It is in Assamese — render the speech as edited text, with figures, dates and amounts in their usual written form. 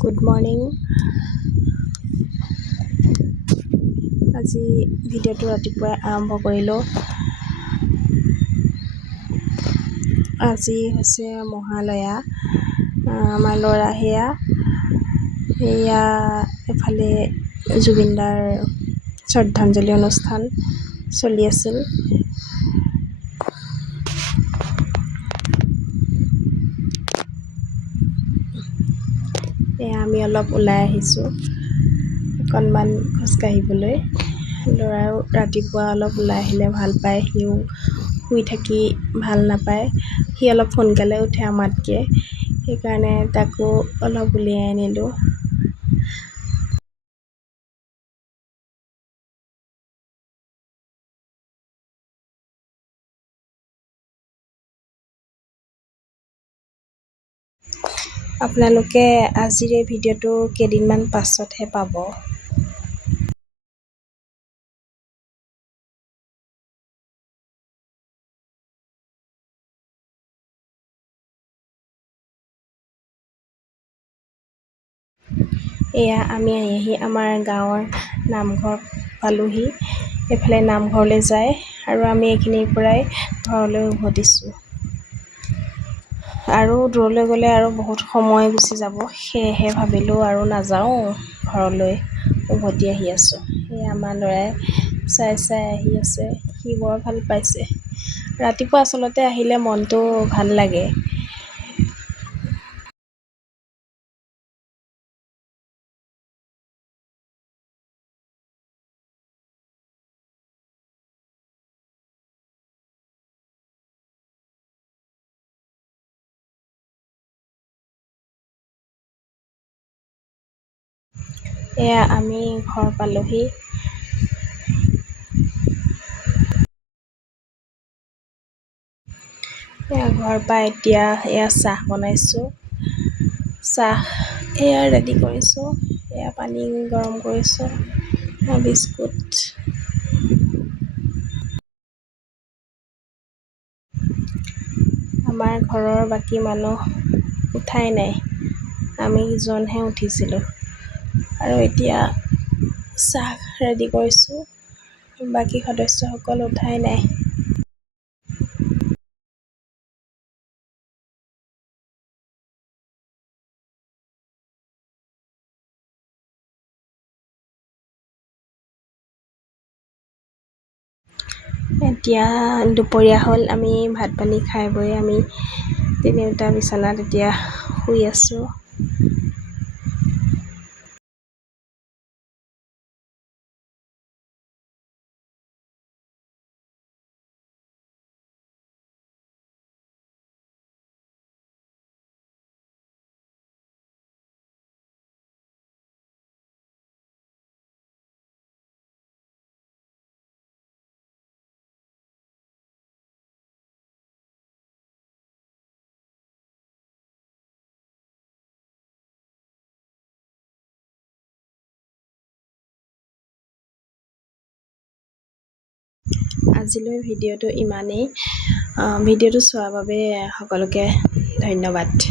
Good morning. আজি ভিডিঅ'টো ৰাতিপুৱাই আৰম্ভ কৰিলোঁ। আজি হৈছে মহালয়া। আমাৰ ল'ৰা সেয়া এফালে জুবিনদাৰ শ্ৰদ্ধাঞ্জলি অনুষ্ঠান চলি আছিল। আমি অলপ ওলাই আহিছোঁ অকণমান খোজকাঢ়িবলৈ। ল'ৰাও ৰাতিপুৱা অলপ ওলাই আহিলে ভাল পায়, সিও শুই থাকি ভাল নাপায়। সি অলপ সোনকালে উঠে আমাতকৈ, সেইকাৰণে তাকো অলপ উলিয়াই আনিলোঁ। আপোনালোকে আজিৰ এই ভিডিঅ'টো কেইদিনমান পাছতহে পাব। এয়া আমি আহি আমাৰ গাঁৱৰ নামঘৰ পালোহি। এইফালে নামঘৰলৈ যায় আৰু আমি এইখিনিৰ পৰাই ঘৰলৈ উভতিছোঁ। আৰু দূৰলৈ গ'লে আৰু বহুত সময় গুচি যাব, সেয়েহে ভাবিলোঁ আৰু নাযাওঁ, ঘৰলৈ উভতি আহি আছোঁ। সেয়ে আমাৰ ল'ৰাই চাই আহি আছে, সি বৰ ভাল পাইছে। ৰাতিপুৱা আচলতে আহিলে মনটো ভাল লাগে। এয়া আমি ঘৰ পালোহি। এয়া ঘৰ পাই এতিয়া চাহ বনাইছোঁ। চাহ এয়া ৰেডি কৰিছোঁ। এয়া পানী গৰম কৰিছোঁ, বিস্কুট। আমাৰ ঘৰৰ বাকী মানুহ উঠাই নাই, আমি কেইজনহে উঠিছিলোঁ। আৰু এতিয়া চাহ ৰেডি কৰিছোঁ, বাকী সদস্যসকল উঠাই নাই। এতিয়া দুপৰীয়া হ'ল, আমি ভাত পানী খাই বৈ আমি তিনিওটা বিচনাত এতিয়া শুই আছোঁ। আজিলৈ ভিডিঅ'টো ইমানেই। ভিডিঅ'টো চোৱাৰ বাবে সকলোকে ধন্যবাদ।